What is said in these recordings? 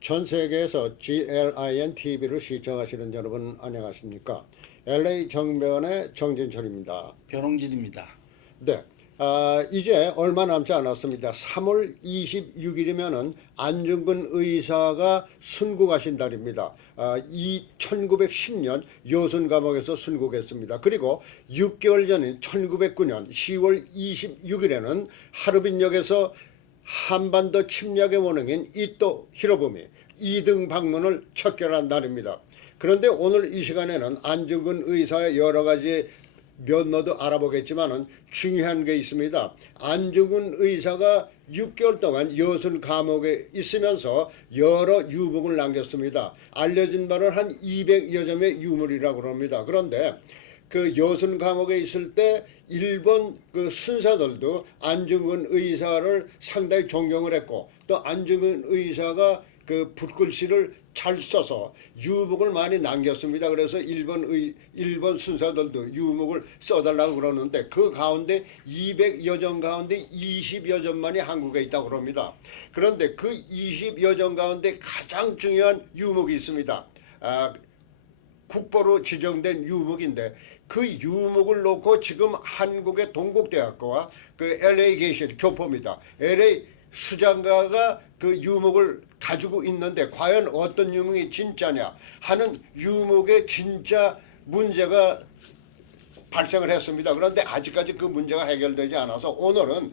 전 세계에서 GLIN TV를 시청하시는 여러분 안녕하십니까? LA 정변의 정진철입니다. 변홍진입니다. 네, 이제 얼마 남지 않았습니다. 3월 26일이면은 안중근 의사가 순국하신 달입니다. 이 1910년 여순 감옥에서 순국했습니다. 그리고 6개월 전인 1909년 10월 26일에는 하루빈역에서 한반도 침략의 원흉인 이토 히로부미 2등 방문을 척결한 날입니다. 그런데 오늘 이 시간에는 안중근 의사의 여러 가지 면모도 알아보겠지만은 중요한 게 있습니다. 안중근 의사가 6개월 동안 여순 감옥에 있으면서 여러 유물을 남겼습니다. 알려진 바는 한 200여 점의 유물이라고 합니다. 그런데 그 여순 감옥에 있을 때 일본 그 순사들도 안중근 의사를 상당히 존경을 했고 또 안중근 의사가 그 붓글씨를 잘 써서 유목을 많이 남겼습니다. 그래서 일본 순사들도 유목을 써달라고 그러는데 그 가운데 200여 점 가운데 20여 점만이 한국에 있다고 그럽니다. 그런데 그 20여 점 가운데 가장 중요한 유목이 있습니다. 국보로 지정된 유목인데 그 유목을 놓고 지금 한국의 동국대학교와 그 LA 계신 교포입니다. LA 수장가가 그 유목을 가지고 있는데 과연 어떤 유목이 진짜냐 하는 유목의 진짜 문제가 발생을 했습니다. 그런데 아직까지 그 문제가 해결되지 않아서 오늘은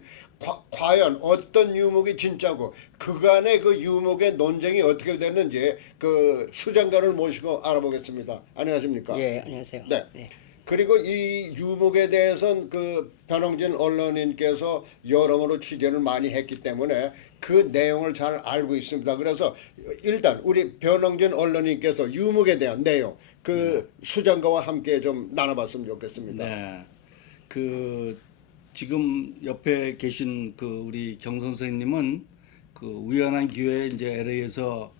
과연 어떤 유목이 진짜고 그간의 그 유목의 논쟁이 어떻게 됐는지 그 수장가를 모시고 알아보겠습니다. 안녕하십니까? 예, 안녕하세요. 네. 네. 그리고 이 유목에 대해서는 그 변홍진 언론인께서 여러모로 취재를 많이 했기 때문에 그 내용을 잘 알고 있습니다. 그래서 일단 우리 변홍진 언론인께서 유목에 대한 내용 그 수장가와 함께 좀 나눠봤으면 좋겠습니다. 네. 그 지금 옆에 계신 그 우리 경 선생님은 그 우연한 기회에 이제 LA에서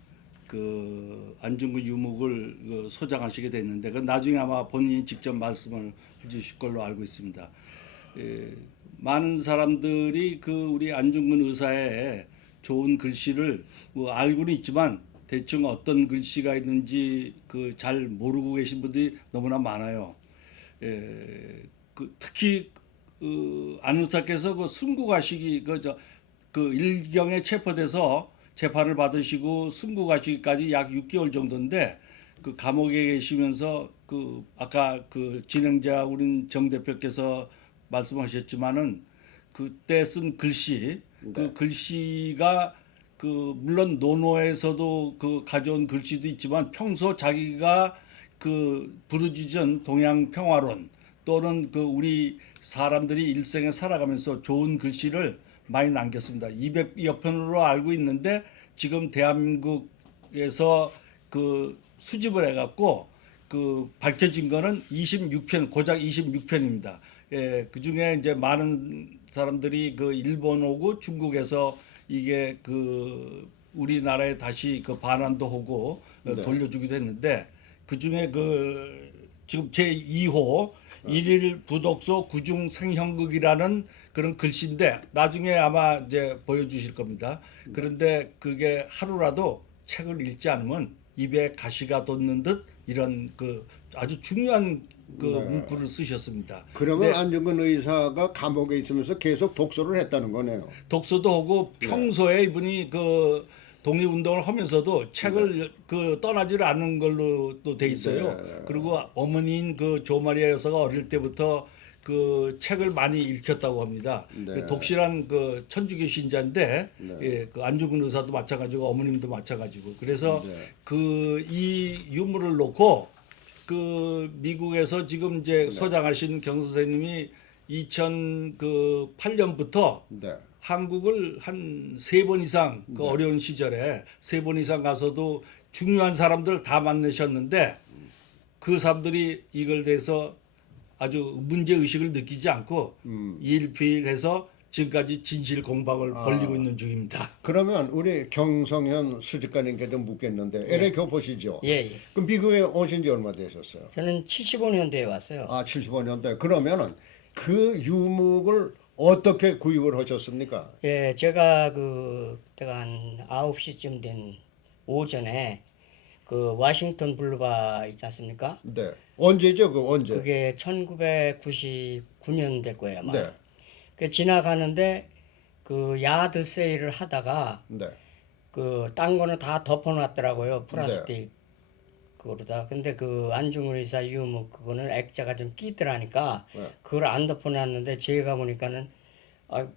그 안중근 유목을 그 소장하시게 됐는데 그 나중에 아마 본인이 직접 말씀을 해주실 걸로 알고 있습니다. 많은 사람들이 그 우리 안중근 의사의 좋은 글씨를 뭐 알고는 있지만 대충 어떤 글씨가 있는지 그 잘 모르고 계신 분들이 너무나 많아요. 그 특히 안 의사께서 그 순국하시기 그 일경에 체포돼서 재판을 받으시고 순국하시기까지 약 6개월 정도인데 그 감옥에 계시면서 그 아까 그 진행자 우린 정 대표께서 말씀하셨지만은 그때 쓴 글씨 그 글씨가 그 물론 논어에서도 그 가져온 글씨도 있지만 평소 자기가 그 부르짖은 동양 평화론 또는 그 우리 사람들이 일생에 살아가면서 좋은 글씨를 많이 남겼습니다. 200여 편으로 알고 있는데 지금 대한민국에서 그 수집을 해갖고 그 밝혀진 거는 26편, 고작 26편입니다. 예, 그 중에 이제 많은 사람들이 그 일본 오고 중국에서 이게 그 우리나라에 다시 그 반환도 하고 네. 돌려주기도 했는데 그 중에 그 지금 제 2호 일일 부독소 구중 생형극이라는 그런 글씨인데 나중에 아마 이제 보여주실 겁니다. 그런데 그게 하루라도 책을 읽지 않으면 입에 가시가 돋는 듯 이런 그 아주 중요한 그 문구를 쓰셨습니다. 그러면 안중근 의사가 감옥에 있으면서 계속 독서를 했다는 거네요. 독서도 하고 평소에 이분이 그 독립운동을 하면서도 책을 그 떠나지를 않는 걸로 또 돼 있어요. 네. 그리고 어머니인 그 조마리아 여사가 어릴 때부터 그 책을 많이 읽혔다고 합니다. 네. 그 독실한 그 천주교 신자인데 네. 예, 그 안중근 의사도 마찬가지고 어머님도 마찬가지고 그래서 네. 그 이 유물을 놓고 그 미국에서 지금 이제 소장하신 경 선생님이 2008년부터 네. 한국을 한 3번 이상 그 어려운 시절에 3번 이상 가서도 중요한 사람들 다 만나셨는데 그 사람들이 이걸 대해서 아주 문제 의식을 느끼지 않고 일필해서 지금까지 진실 공방을 벌이고 있는 중입니다. 그러면 우리 경성현 수집가님께 좀 묻겠는데 LA 교포시죠? 예, 예. 그럼 미국에 오신 지 얼마 되셨어요? 저는 75년도에 왔어요. 75년도에. 그러면은 그 유목을 어떻게 구입을 하셨습니까? 예, 제가 그때가 한 9시쯤 된 오전에 그 워싱턴 블루바 있지 않습니까? 네. 언제죠? 그 언제? 그게 1999년 될 거예요, 아마. 네. 그 지나가는데 그 야드 세일을 하다가 네. 그 딴 거는 다 덮어놨더라고요, 플라스틱 그거로다. 근데 그 안중근 의사 유무 그거는 액자가 좀 끼더라니까 네. 그걸 안 덮어놨는데 제가 보니까는 아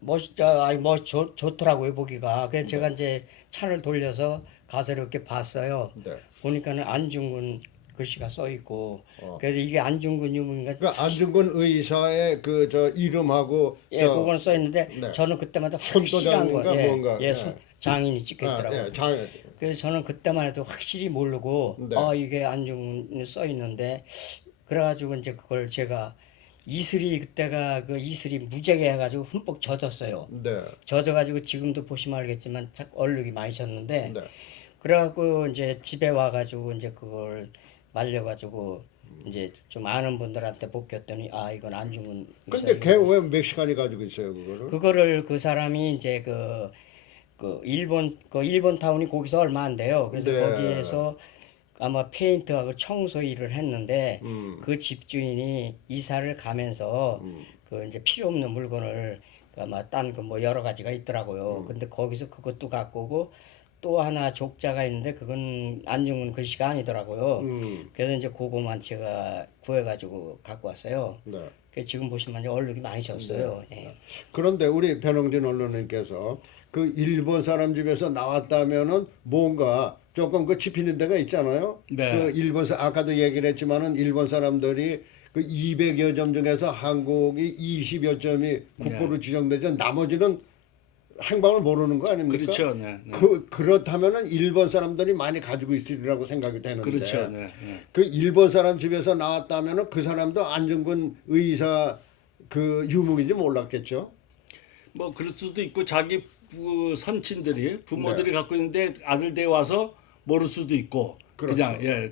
멋있다, 아이 좋더라고요 보기가. 그래서 제가 이제 차를 돌려서 가서 이렇게 봤어요. 네. 보니까는 안중근 글씨가 써 있고, 어. 그래서 이게 안중근 유무인가? 그러니까 안중근 의사의 그 저 이름하고 예, 그거는 써 있는데 네. 저는 그때마다 확실한 거, 손도장인가 뭔가, 예, 예. 장인이 찍혀 있더라고요. 예, 장, 그래서 저는 그때만 해도 확실히 모르고 네. 이게 안중근이 써 있는데 그래가지고 이제 그걸 제가 이슬이 그때가 그 이슬이 무지하게 해가지고 흠뻑 젖었어요. 네. 젖어가지고 지금도 보시면 알겠지만 참 얼룩이 많이 졌는데 네. 그래갖고 이제 집에 와가지고 이제 그걸 말려가지고 이제 좀 아는 분들한테 맡겼더니 이건 안중근 근데 의사예요. 걔 왜 멕시칸이 가지고 있어요, 그거를? 그거를 그 사람이 이제 일본 타운이 거기서 얼마 안 돼요. 그래서 네. 거기에서 아마 페인트하고 청소 일을 했는데 그 집주인이 이사를 가면서 그 이제 필요 없는 물건을 그 아마 딴 그 뭐 여러 가지가 있더라고요. 근데 거기서 그것도 갖고 오고 또 하나 족자가 있는데 그건 안중근 글씨가 아니더라고요. 그래서 이제 그거만 제가 구해가지고 갖고 왔어요. 네. 그 지금 보시면 이제 얼룩이 많이 졌어요. 예. 그런데 우리 변홍진 언론님께서 그 일본 사람 집에서 나왔다면은 뭔가 조금 그 짚히는 데가 있잖아요. 네. 그 아까도 얘기를 했지만은 일본 사람들이 그 200여 점 중에서 한국이 20여 점이 국보로 지정되죠. 나머지는 행방을 모르는 거 아닙니까? 그렇죠. 네. 네. 그렇다면은 일본 사람들이 많이 가지고 있으리라고 생각이 되는데. 그렇죠. 네. 네. 그 일본 사람 집에서 나왔다면은 그 사람도 안중근 의사 그 유목인지 몰랐겠죠. 뭐 그럴 수도 있고 자기 선친들이 부모들이 네. 갖고 있는데 아들 댁 와서 모를 수도 있고 그렇죠.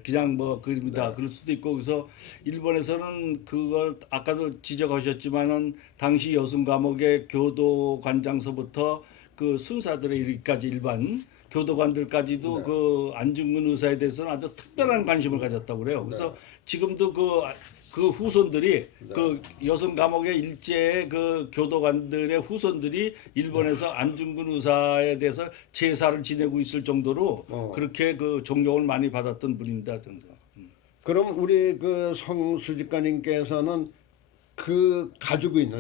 그냥 뭐 그입니다. 네. 그럴 수도 있고 그래서 일본에서는 그걸 아까도 지적하셨지만은 당시 여성 감옥의 교도관장서부터 그 순사들의 이르기까지 일반 교도관들까지도 네. 그 안중근 의사에 대해서는 아주 특별한 관심을 가졌다고 그래요. 그래서 네. 지금도 그 후손들이 그 여성 감옥의 일제의 그 교도관들의 후손들이 일본에서 안중근 의사에 대해서 제사를 지내고 있을 정도로 그렇게 그 존경을 많이 받았던 분입니다. 그럼 우리 그 성수집가님께서는 그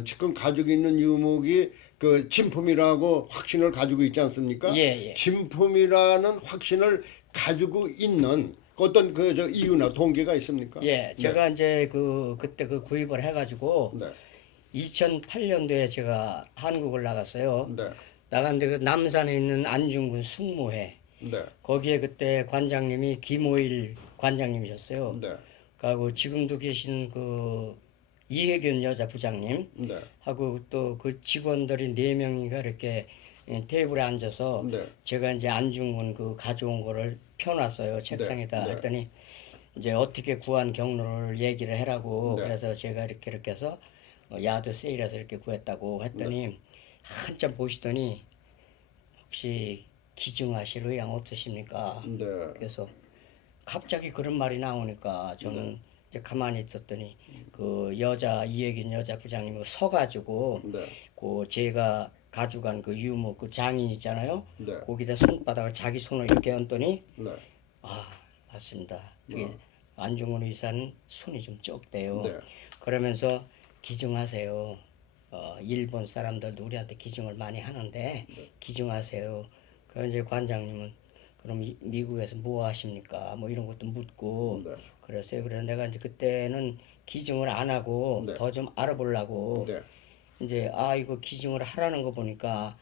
지금 가지고 있는 유목이 그 진품이라고 확신을 가지고 있지 않습니까? 예, 예. 진품이라는 확신을 가지고 있는 어떤 그 저 이유나 동기가 있습니까? 예, 제가 이제 그때 그 구입을 해가지고 네. 2008년도에 제가 한국을 나갔어요. 네. 나갔는데 그 남산에 있는 안중근 숙모회 네. 거기에 그때 관장님이 김호일 관장님이셨어요. 네. 그리고 지금도 계신 그 이혜균 여자 부장님 네. 하고 또 그 직원들이 4명인가 이렇게 테이블에 앉아서 네. 제가 이제 안중근 그 가져온 거를 펴놨어요 책상에다. 네. 했더니 이제 어떻게 구한 경로를 얘기를 해라고. 네. 그래서 제가 이렇게 해서 야드 세일해서 이렇게 구했다고 했더니 한참 보시더니 혹시 기증하실 의향 없으십니까? 네. 그래서 갑자기 그런 말이 나오니까 저는 이제 가만히 있었더니 그 이혜긴 여자 부장님이 서가지고 네. 그 제가 가져간 그 유목 그 장인 있잖아요. 네. 거기다 손바닥을 자기 손을 이렇게 얹더니 네. 맞습니다. 이게 안중근 의사는 손이 좀 적대요. 네. 그러면서 기증하세요. 일본 사람들도 우리한테 기증을 많이 하는데 기증하세요. 그래서 이제 관장님은 그럼 미국에서 뭐 하십니까? 뭐 이런 것도 묻고 네. 그랬어요. 그래서 내가 이제 그때는 기증을 안 하고 네. 더 좀 알아보려고 네. 이제 이거 기증을 하라는 거 보니까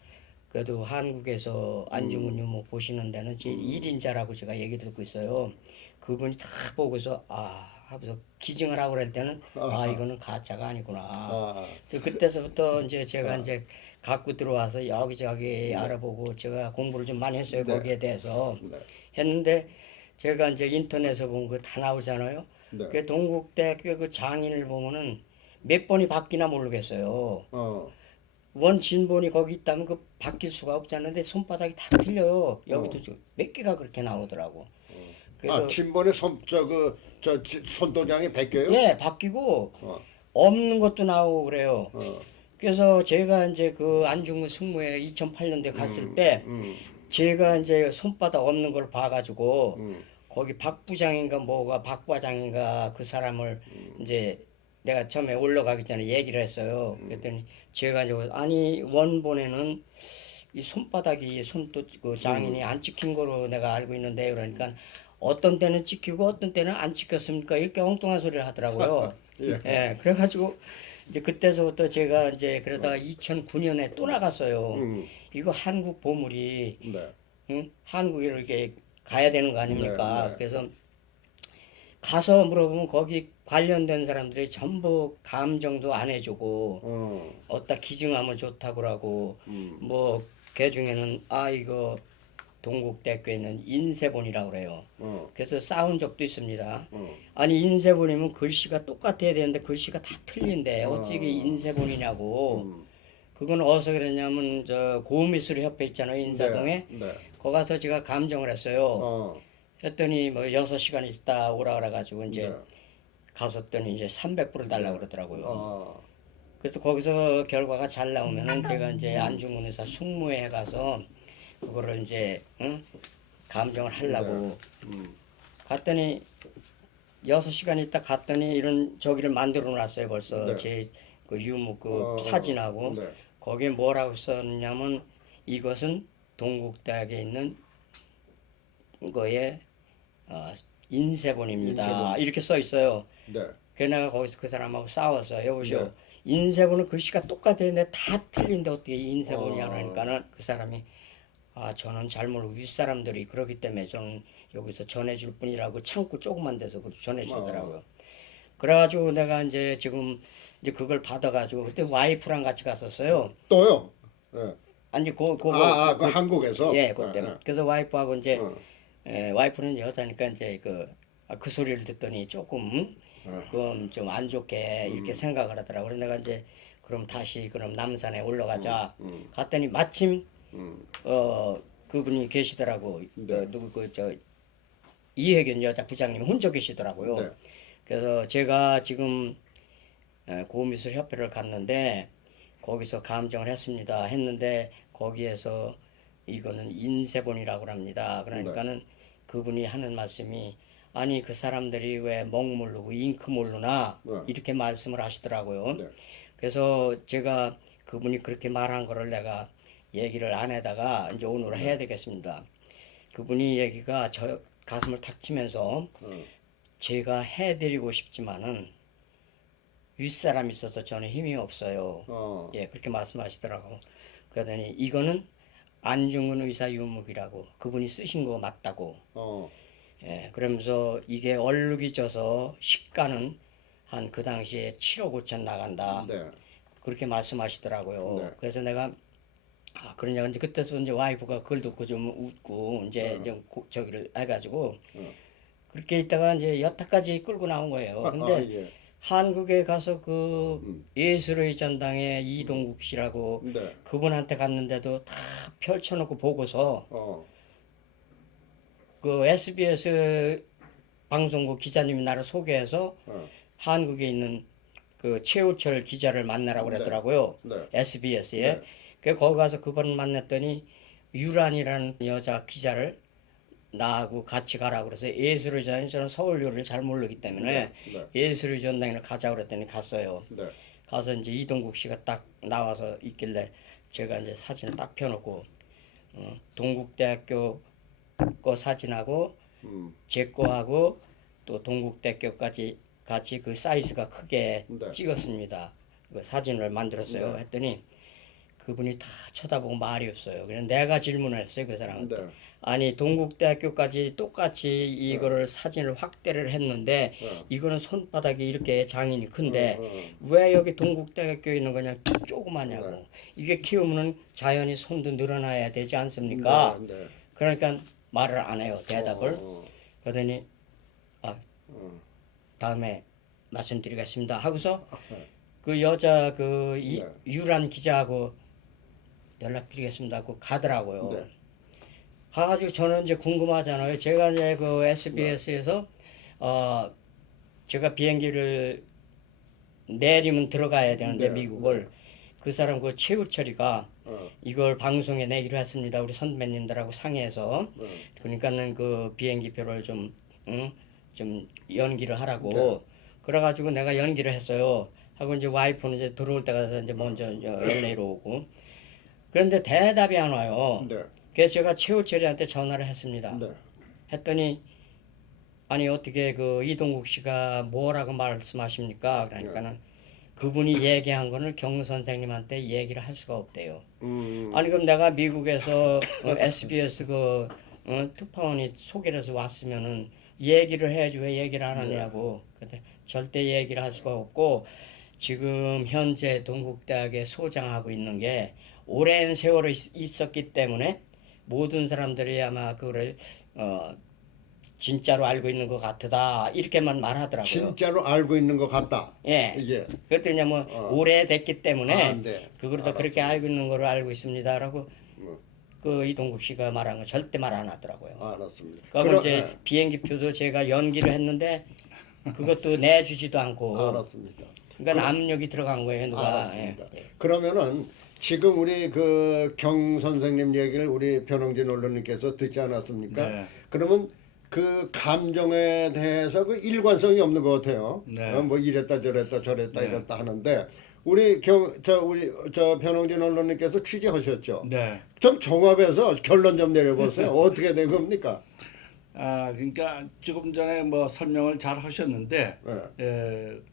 그래도 한국에서 안중근 유목 보시는 데는 제일 1인자라고 제가 얘기 듣고 있어요. 그분이 다 보고서 하면서 기증을 하고 그럴 때는 이거는 가짜가 아니구나. 그때서부터 이제 제가 이제 갖고 들어와서 여기저기 알아보고 제가 공부를 좀 많이 했어요. 네. 거기에 대해서 네. 했는데 제가 이제 인터넷에 보면 그 다 나오잖아요. 네. 그 동국대학교 그 장인을 보면은 몇 번이 바뀌나 모르겠어요. 원 진본이 거기 있다면 그 바뀔 수가 없잖아요. 근데 손바닥이 다 틀려요. 여기도 몇 개가 그렇게 나오더라고. 그래서 진본에 손저그저 손도장이 베껴요? 예, 바뀌고 어, 없는 것도 나오고 그래요. 어, 그래서 제가 이제 그 안중근 승무에 2008년도에 갔을 때 제가 이제 손바닥 없는 걸 봐가지고 거기 박 부장인가 뭐가 박 과장인가 그 사람을 이제 내가 처음에 올라가기 전에 얘기를 했어요. 그랬더니 제가 이제 아니 원본에는 이 손바닥이 손도 그 장인이 안 찍힌 거로 내가 알고 있는데 그러니까 어떤 때는 찍히고 어떤 때는 안 찍혔습니까? 이렇게 엉뚱한 소리를 하더라고요. 예. 예, 그래가지고 이제 그때서부터 제가 이제 그러다가 2009년에 또 나갔어요. 이거 한국 보물이 네. 응? 한국에 이렇게 가야 되는 거 아닙니까? 네, 네. 그래서 가서 물어보면 거기 관련된 사람들이 전부 감정도 안 해주고 어디다 기증하면 좋다고 그러고 뭐 그 중에는 아 이거 동국대학교에 있는 인쇄본이라고 그래요. 그래서 싸운 적도 있습니다. 아니 인쇄본이면 글씨가 똑같아야 되는데 글씨가 다 틀린데 어찌게 인쇄본이냐고. 그건 어디서 그랬냐면 저 고미술협회 있잖아요 인사동에. 네. 거기 가서 제가 감정을 했어요. 어, 했더니 뭐 6시간 있다 오라 그래가지고 이제 네. 갔었더니 이제 300불을 달라고 그러더라고요. 어, 그래서 거기서 결과가 잘 나오면은 제가 이제 안중근 의사 숙무회에 가서 그거를 이제 응? 감정을 하려고 갔더니 6시간 있다 갔더니 이런 저기를 만들어 놨어요 벌써 네. 제 그 유무 그 사진하고 네. 거기에 뭐라고 썼냐면 이것은 동국대학에 있는 거에 인쇄본입니다. 인쇄본. 이렇게 써 있어요. 네. 그래서 내가 거기서 그 사람하고 싸웠어요. 여보시오. 네. 인쇄본은 글씨가 똑같은데 다 틀린데 어떻게 인쇄본이야 어. 그러니까는 그 사람이 아 저는 잘 모르고 윗사람들이 그러기 때문에 저는 여기서 전해줄 뿐이라고 창구 조그만 데서 전해주더라고요. 그래가지고 내가 이제 지금 이제 그걸 받아가지고 그때 와이프랑 같이 갔었어요. 또요? 예. 아니 그거 그 한국에서? 예 그때는 그래서 와이프하고 이제 어. 와이프는 여자니까 이제 그 소리를 듣더니 조금 어. 그럼 좀 안 좋게 이렇게 생각을 하더라고. 그래서 내가 이제 그럼 다시 그럼 남산에 올라가자. 갔더니 마침 그분이 계시더라고. 네. 누구 그 이혜견 여자 부장님 혼자 계시더라고요. 네. 그래서 제가 지금 고미술 협회를 갔는데 거기서 감정을 했는데 거기에서 이거는 인쇄본이라고 합니다. 그러니까는 그분이 하는 말씀이 아니 그 사람들이 왜 먹물르고 잉크 모르나 네. 이렇게 말씀을 하시더라고요. 네. 그래서 제가 그분이 그렇게 말한 거를 내가 얘기를 안 해다가 이제 오늘 해야 되겠습니다. 그분이 얘기가 저 가슴을 탁 치면서 제가 해드리고 싶지만은 윗사람이 있어서 저는 힘이 없어요. 예, 그렇게 말씀하시더라고. 그러더니 이거는 안중근 의사 유목이라고 그분이 쓰신 거 맞다고. 예, 그러면서 이게 얼룩이 져서 시가는 한 그 당시에 7억 5천 나간다. 네. 그렇게 말씀하시더라고요. 네. 그래서 내가 그러냐 이제 그때서 이제 와이프가 그걸 듣고 좀 웃고 이제 저기를 해가지고 그렇게 있다가 이제 여타까지 끌고 나온 거예요. 근데 예. 한국에 가서 그 예술의 전당에 이동국 씨라고 네. 그분한테 갔는데도 다 펼쳐놓고 보고서 어. 그 SBS 방송국 기자님이 나를 소개해서 한국에 있는 그 최우철 기자를 만나라고 그러더라고요. 네. SBS에. 네. 그 거기 가서 그분을 만났더니 유란이라는 여자 기자를 나하고 같이 가라고 그래서 예술의 전당에 저는 서울 요리를 잘 모르기 때문에 네. 예술의 전당에 가자고 그랬더니 갔어요. 네. 가서 이제 이동국 씨가 딱 나와서 있길래 제가 이제 사진을 딱 펴놓고 동국대학교 거 사진하고 제 거하고 또 동국대학교까지 같이 그 사이즈가 크게 네. 찍었습니다. 그 사진을 만들었어요. 했더니 그분이 다 쳐다보고 말이 없어요. 그래서 내가 질문을 했어요 그 사람한테. 네. 아니 동국대학교까지 똑같이 이거를 사진을 확대를 했는데 이거는 손바닥이 이렇게 장인이 큰데 왜 여기 동국대학교에 있는 거냐 조그마냐고. 이게 키우면은 자연히 손도 늘어나야 되지 않습니까? 네. 그러니까 말을 안 해요 대답을. 그러더니 다음에 말씀드리겠습니다 하고서 그 여자 그 유란 기자하고 연락드리겠습니다 하고 가더라고요. 네. 가가지고 저는 이제 궁금하잖아요. 제가 이제 그 SBS에서 제가 비행기를 내리면 들어가야 되는데 네, 미국을 그 사람 그 최우철이가 이걸 방송에 내기로 했습니다. 우리 선배님들하고 상의해서 그러니까는 그 비행기표를 좀 연기를 하라고 네. 그래가지고 내가 연기를 했어요. 하고 이제 와이프는 이제 들어올 때가 이제 먼저 LA로 오고 그런데 대답이 안 와요. 네. 그래서 제가 최우철이한테 전화를 했습니다. 네. 했더니 아니 어떻게 그 이동국 씨가 뭐라고 말씀하십니까? 그러니까는 그분이 얘기한 거는 경 선생님한테 얘기를 할 수가 없대요. 아니 그럼 내가 미국에서 SBS 그 특파원이 소개를 해서 왔으면은 얘기를 해야지 왜 얘기를 안 하냐고. 근데 절대 얘기를 할 수가 없고 지금 현재 동국대학에 소장하고 있는 게 오랜 세월을 있었기 때문에 모든 사람들이 아마 그거를 진짜로 알고 있는 것 같다 이렇게만 말하더라고요. 진짜로 알고 있는 것 같다. 예. 예. 그랬더니 뭐 오래됐기 때문에 네. 그걸 다 그렇게 알고 있는 거를 알고 있습니다라고 그 이동국 씨가 말한 거 절대 말 안 하더라고요. 알았습니다. 그리고 이제 비행기표도 제가 연기를 했는데 그것도 내주지도 않고. 알았습니다. 그러니까 압력이 들어간 거예요, 누가. 알았습니다. 예. 그러면은 지금 우리 그 경 선생님 얘기를 우리 변홍진 언론님께서 듣지 않았습니까? 네. 그러면 그 감정에 대해서 그 일관성이 없는 것 같아요. 네. 뭐 이랬다 저랬다 저랬다 네. 이랬다 하는데 우리 변홍진 언론님께서 취재하셨죠. 네. 좀 종합해서 결론 좀 내려보세요. 어떻게 된 겁니까? 그러니까 조금 전에 뭐 설명을 잘 하셨는데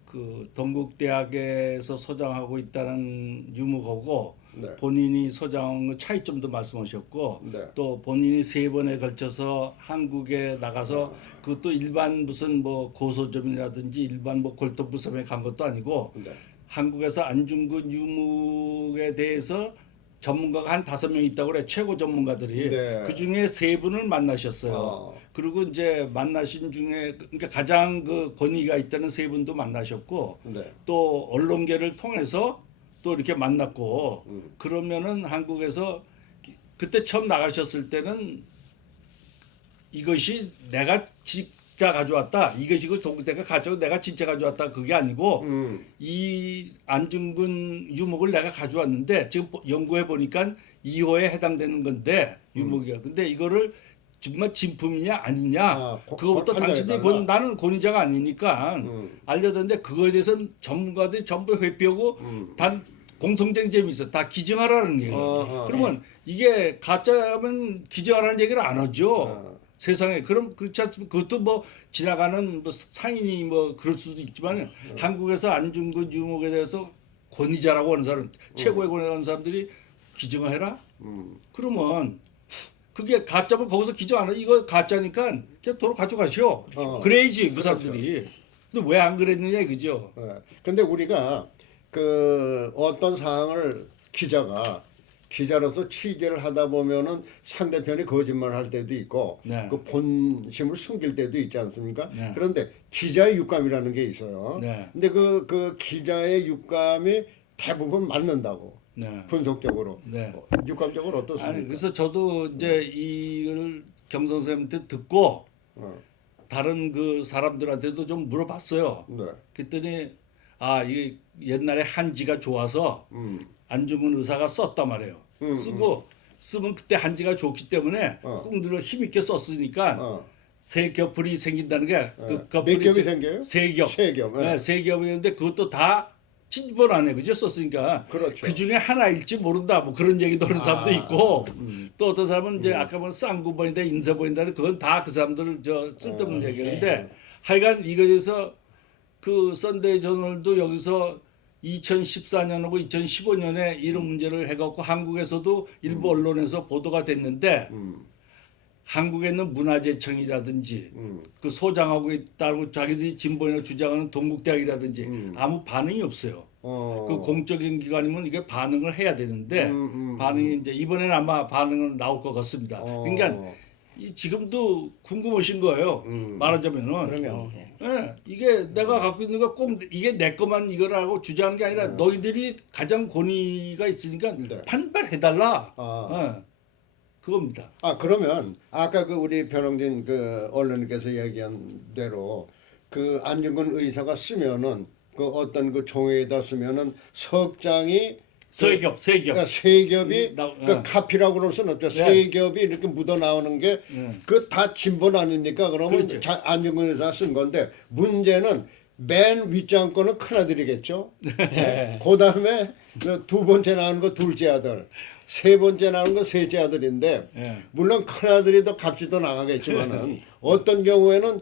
그 동국대학에서 소장하고 있다는 유무하고 네. 본인이 소장한 차이점도 말씀하셨고 네. 또 본인이 3번에 걸쳐서 한국에 나가서 그것도 일반 무슨 뭐 고소점이라든지 일반 뭐 골동품섬에 간 것도 아니고 네. 한국에서 안중근 유목에 대해서 전문가가 한 5명 있다고 그래. 최고 전문가들이. 네. 그 중에 3분을 만나셨어요. 그리고 이제 만나신 중에 그러니까 가장 그 권위가 있다는 3분도 만나셨고 네. 또 언론계를 통해서 또 이렇게 만났고 그러면은 한국에서 그때 처음 나가셨을 때는 이것이 내가 진짜 가져왔다. 이것이 그 동국대가 가져고 내가 진짜 가져왔다. 그게 아니고 이 안중근 유목을 내가 가져왔는데 지금 연구해 보니까 2호에 해당되는 건데 유목이야. 근데 이거를 정말 진품이냐 아니냐 그거부터 당신들이 나는 권위자가 아니니까 알려줬는데 그거에 대해서는 전문가들이 전부 회피하고 단 공통점이 있어. 다 기증하라는 얘기예요. 그러면 이게 가짜면 기증하라는 얘기를 안 하죠. 세상에. 그럼 그렇지 않습니까? 그것도 뭐 지나가는 뭐 상인이 뭐 그럴 수도 있지만 한국에서 안중근 유목에 대해서 권위자라고 하는 사람, 최고의 권위라고 하는 사람들이 기증을 해라? 그러면 그게 가짜면 거기서 기증 안 해. 이거 가짜니까 그냥 도로 가져가시오. 그래야지 그 사람들이. 근데 왜 안 그랬느냐 이거죠. 근데 우리가 그 어떤 사항을 기자로서 취재를 하다 보면은 상대편이 거짓말을 할 때도 있고 네. 그 본심을 숨길 때도 있지 않습니까? 네. 그런데 기자의 육감이라는 게 있어요. 네. 근데 그 기자의 육감이 대부분 맞는다고. 네. 분석적으로. 네. 육감적으로 어떻습니까? 아니 그래서 저도 이제 이걸 경 선생님한테 듣고 다른 그 사람들한테도 좀 물어봤어요. 네. 그랬더니 이게 옛날에 한지가 좋아서 안중근 의사가 썼단 말이에요. 쓰면 그때 한지가 좋기 때문에 꾹 눌러 힘있게 썼으니까 세 겹풀이 생긴다는 게 그 몇 겹이 생겨요? 세 겹. 세 겹. 네, 세 겹이었는데 그것도 다 찐본 안에 그죠 썼으니까 그렇죠. 그 중에 하나일지 모른다 뭐 그런 얘기도 하는 사람도 있고 또 어떤 사람은 이제 아까 보면 쌍구본이다 인사본이다 그건 다 그 사람들 저 쓸데없는 얘기인데 하여간 이거에서 그 썬데이 저널도 여기서 2014년하고 2015년에 이런 문제를 해갖고 한국에서도 일부 언론에서 보도가 됐는데 한국에 있는 문화재청이라든지 그 소장하고 있다고 자기들이 진보인을 주장하는 동국대학이라든지 아무 반응이 없어요. 그 공적인 기관이면 이게 반응을 해야 되는데 반응이 이제 이번에는 아마 반응은 나올 것 같습니다. 그러니까 지금도 궁금하신 거예요. 말하자면은. 그러면 예. 예, 이게 내가 갖고 있는 거 꼭 이게 내 것만 이거라고 주장하는 게 아니라 너희들이 가장 권위가 있으니까 네. 판별해달라. 아. 예, 그겁니다. 그러면 아까 그 우리 변홍진 그 언론님께서 얘기한 대로 그 안중근 의사가 쓰면은 그 어떤 그 종이에다 쓰면은 석장이 세겹. 그러니까 세 겹이 그 예. 카피라고 그럴 수는 없죠. 네. 세 겹이 이렇게 묻어 나오는 게 그 다 진본 아닙니까? 그러면 그렇죠. 안중근 의사 쓴 건데 문제는 맨 윗장 거는 큰아들이겠죠. 네. 그다음에 그 두 번째 나오는 거 둘째 아들, 세 번째 나오는 거 셋째 아들인데 예. 물론 큰아들이 더 값이 더 나가겠지만은 어떤 경우에는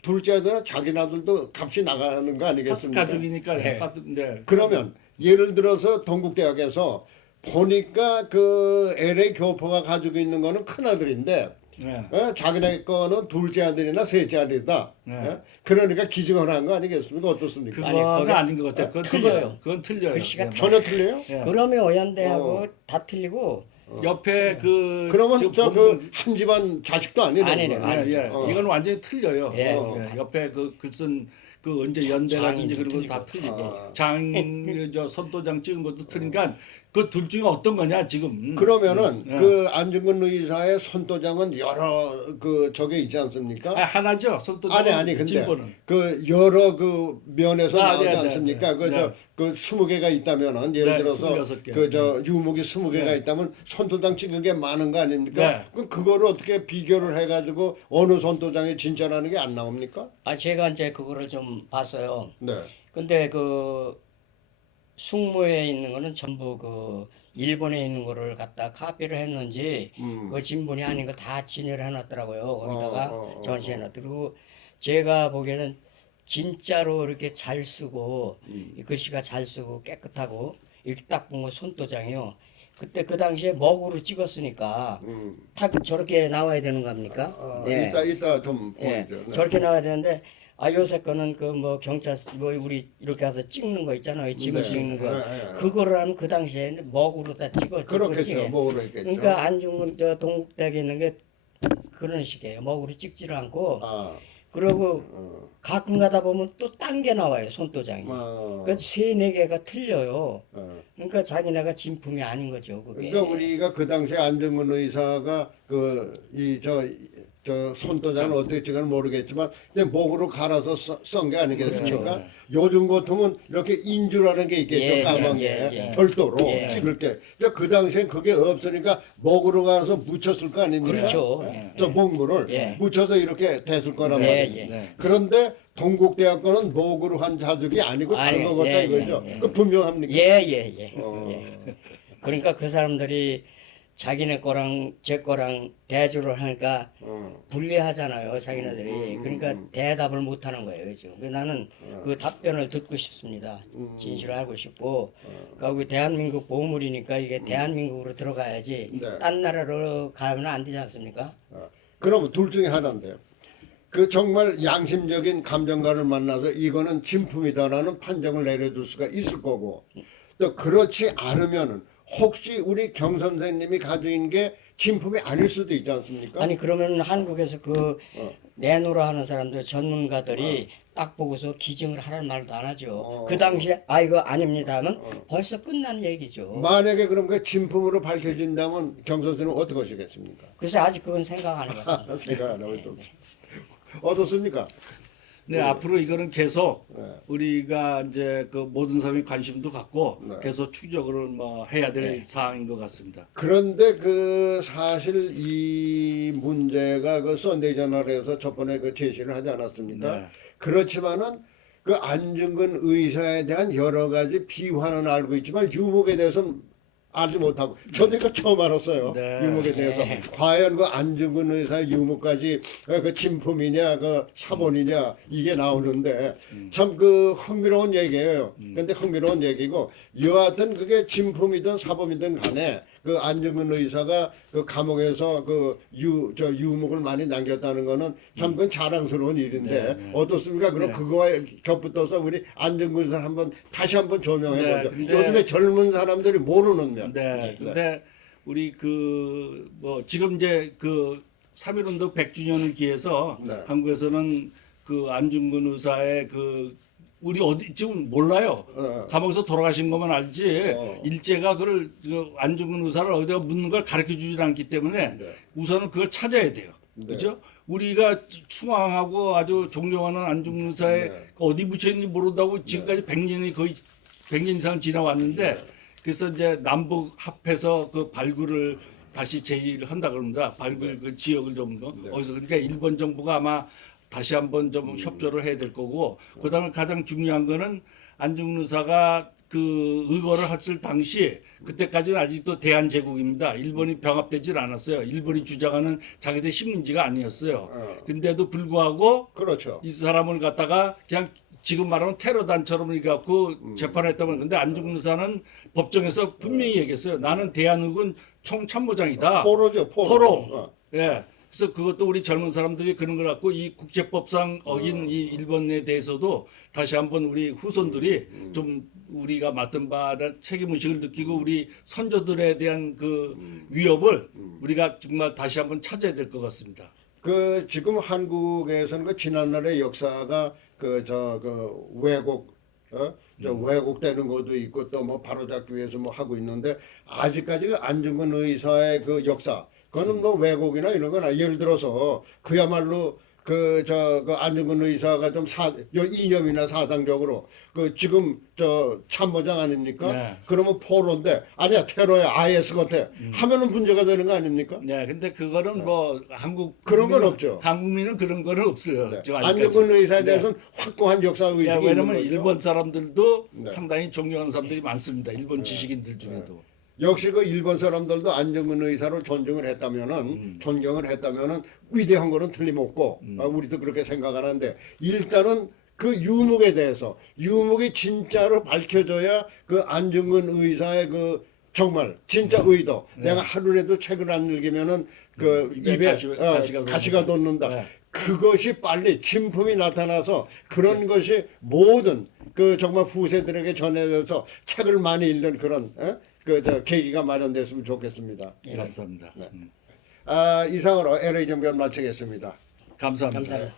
둘째 아들은 자기 아들도 값이 나가는 거 아니겠습니까? 가족이니까. 네. 네. 그러면 예를 들어서 동국대학에서 보니까 그 LA 교포가 가지고 있는 거는 큰아들인데 네. 자기네 거는 둘째 아들이나 셋째 아들이다. 네. 그러니까 기증을 한 거 아니겠습니까? 어떻습니까? 그거는 아니, 거기- 아닌 것 같아요. 그건 틀려요. 틀려요. 그건 틀려요. 글씨가 예. 전혀 틀려요? 예. 그러면 어연대하고 다 틀리고 옆에 그 그러면 지금 저 보면- 그 한 집안 자식도 아니네. 아니네, 그거는. 아니죠. 예, 예. 이건 완전히 틀려요. 예. 예. 옆에 그 글쓴 그 언제 연대라든지 장인도 그런 거 다 틀리고. 틀리고 저 선도장 찍은 것도 틀리니까 그 둘 중에 어떤 거냐 지금. 그러면은 예. 그 안중근 의사의 손도장은 여러 그 저게 있지 않습니까? 하나죠. 선도장. 아니 근데 진보는. 그 여러 그 면에서 나오지 네, 않습니까? 네, 그 네. 저 그 20개가 있다면은 예를 네, 들어서 26개. 그 저 유목이 20개가 네. 있다면 손도장 찍은 게 많은 거 아닙니까? 네. 그럼 그거를 어떻게 비교를 해가지고 어느 손도장이 진짜라는 게 안 나옵니까? 제가 이제 그거를 좀 봤어요. 네. 근데 그 숙모에 있는 거는 전부 그 일본에 있는 거를 갖다 카피를 했는지 그 진본이 아닌 거 다 진열을 해놨더라고요. 거기다가 전시해놨더라고. 제가 보기에는 진짜로 이렇게 잘 쓰고 이 글씨가 잘 쓰고 깨끗하고 이렇게 딱 보면 손도장이요. 그때 그 당시에 먹으로 찍었으니까 다 저렇게 나와야 되는 겁니까? 예. 이따 좀 예, 보이죠. 네. 저렇게 나와야 되는데 요새 거는 그 뭐 경찰 뭐 우리 이렇게 가서 찍는 거 있잖아요. 집을 네. 찍는 거. 네, 네. 그거를 하면 그 당시에 먹으로 다 찍었지. 그렇겠죠. 먹으로 있겠죠. 그러니까 안중근 저 동국대학에 있는 게 그런 식이에요. 먹으로 찍지를 않고 아, 그리고 가끔 가다 보면 또 딴 게 나와요. 손도장이. 그 세네 개가 틀려요. 그러니까 자기네가 진품이 아닌 거죠. 그게. 그러니까 우리가 그 당시에 안중근 의사가 그 이 저 손도장을 어떻게 찍은지 모르겠지만 이제 목으로 갈아서 쓴 게 아니겠습니까? 그렇죠. 요즘 같으면 이렇게 인주라는 게 있겠죠. 예, 까만 게 예, 예. 별도로 예. 찍을 게. 근데 그 당시엔 그게 없으니까 목으로 가서 묻혔을 거 아닙니까? 그렇죠. 저 목물을 예. 묻혀서 이렇게 됐을 거란 예, 말이에요. 예. 네. 그런데 동국대학 거는 목으로 한 자석이 아니고 다른 아니, 거 같다 예, 이거죠. 예, 예. 그 분명합니까? 예. 어. 예. 그러니까 그 사람들이 자기네 거랑 제 거랑 대조를 하니까 불리하잖아요, 자기네들이. 그러니까 대답을 못 하는 거예요, 지금. 그래서 나는 그 답변을 듣고 싶습니다. 진실을 알고 싶고. 그러니까 우리 대한민국 보물이니까 이게 대한민국으로 들어가야지. 네. 딴 나라로 가면 안 되지 않습니까? 그럼 둘 중에 하나인데요. 그 정말 양심적인 감정가를 만나서 이거는 진품이다라는 판정을 내려줄 수가 있을 거고 또 그렇지 않으면은 혹시 우리 경 선생님이 가진 게 진품이 아닐 수도 있지 않습니까? 아니 그러면 한국에서 그 내노라 하는 사람들 전문가들이 딱 보고서 기증을 하라는 말도 안 하죠. 그 당시에 이거 아닙니다 하면 벌써 끝난 얘기죠. 만약에 그럼 그 진품으로 밝혀진다면 경 선생님은 어떻게 하시겠습니까? 그래서 아직 그건 생각 안 해봤습니다. 생각 안 하고 있었어. 어떻습니까? 네, 앞으로 이거는 계속 네. 우리가 이제 그 모든 사람이 관심도 갖고 네. 계속 추적을 뭐 해야 될 사항인 것 같습니다. 그런데 그 사실 이 문제가 그 썬데이 저널에서 저번에 그 제시를 하지 않았습니까? 네. 그렇지만은 그 안중근 의사에 대한 여러 가지 비화는 알고 있지만 유목에 대해서는 알지 못하고 저도 이거 처음 알았어요. 네. 유목에 대해서 과연 그 안중근 의사의 유목까지 그 진품이냐 그 사본이냐 이게 나오는데 참 그 흥미로운 얘기예요. 근데 흥미로운 얘기고 여하튼 그게 진품이든 사본이든 간에 그 안중근 의사가 그 감옥에서 그 유목을 많이 남겼다는 거는 참 그건 자랑스러운 일인데 어떻습니까? 그럼 그거에 겹붙어서 우리 안중근 의사 다시 한번 조명해 네, 보죠. 근데- 요즘에 젊은 사람들이 모르는 면. 네, 근데 우리 그 뭐 지금 이제 그 3.1운동 100주년을 기해서 네. 한국에서는 그 안중근 의사의 그 우리 어디 지금 몰라요. 감옥에서 돌아가신 것만 알지 일제가 그걸 그 안중근 의사를 어디다 묻는 걸 가르쳐 주지 않기 때문에 네. 우선은 그걸 찾아야 돼요. 네. 그렇죠? 우리가 충황하고 아주 존경하는 안중근 의사의 네. 그 어디 묻혀있는지 모른다고 지금까지 100년이 거의 100년 이상 지나왔는데 그래서 이제 남북 합해서 그 발굴을 다시 제의를 한다 그럽니다. 발굴 그 지역을 좀 어디서 그러니까 일본 정부가 아마 다시 한번 좀 협조를 해야 될 거고 그다음에 가장 중요한 거는 안중근 의사가 그 의거를 했을 당시 그때까지는 아직도 대한제국입니다. 일본이 병합되질 않았어요. 일본이 주장하는 자기들 식민지가 아니었어요. 근데도 불구하고 그렇죠. 이 사람을 갖다가 그냥 지금 말하면 테러단처럼 해갖고 재판했다면 근데 안중근 의사는 법정에서 분명히 얘기했어요. 나는 대한민국은 총참모장이다. 포로죠, 포로. 예. 그래서 그것도 우리 젊은 사람들이 그런 걸 갖고 이 국제법상 어긴 이 일본에 대해서도 다시 한번 우리 후손들이 좀 우리가 맡은 바를 책임의식을 느끼고 우리 선조들에 대한 그 위협을 우리가 정말 다시 한번 찾아야 될 것 같습니다. 그 지금 한국에서는 그 지난날의 역사가 그 왜곡 왜곡되는 것도 있고 또 뭐 바로잡기 위해서 뭐 하고 있는데 아직까지 그 안중근 의사의 그 역사 그거는 뭐 왜곡이나 이런 거나 예를 들어서 그야말로 그 안중근 의사가 좀 이념이나 사상적으로 그 지금 참모장 아닙니까? 네. 그러면 포로인데 아니야 테러야 IS 같아 하면은 문제가 되는 거 아닙니까? 네, 근데 그거는 뭐 한국 그런 건 국민은- 없죠. 한국민은 그런 거는 없어요. 네. 지금 아직까지. 안중근 의사에 네. 대해서는 확고한 역사 의식이 네, 있는 왜냐면 거죠. 일본 사람들도 네. 상당히 존경하는 사람들이 많습니다. 일본 지식인들 중에도. 역시 그 일본 사람들도 안중근 의사로 존경을 했다면은 위대한 거는 틀림없고 우리도 그렇게 생각하는데 일단은 그 유목에 대해서 유목이 진짜로 밝혀져야 그 안중근 의사의 그 정말 진짜 의도 내가 하루라도 책을 안 읽으면은 그 입에 입에 가시가 돋는다. 네. 그것이 빨리 진품이 나타나서 그런 것이 모든 그 정말 후세들에게 전해져서 책을 많이 읽는 그런 계기가 마련됐으면 좋겠습니다. 네, 감사합니다. 이상으로 LA 정변 마치겠습니다. 감사합니다. 감사합니다.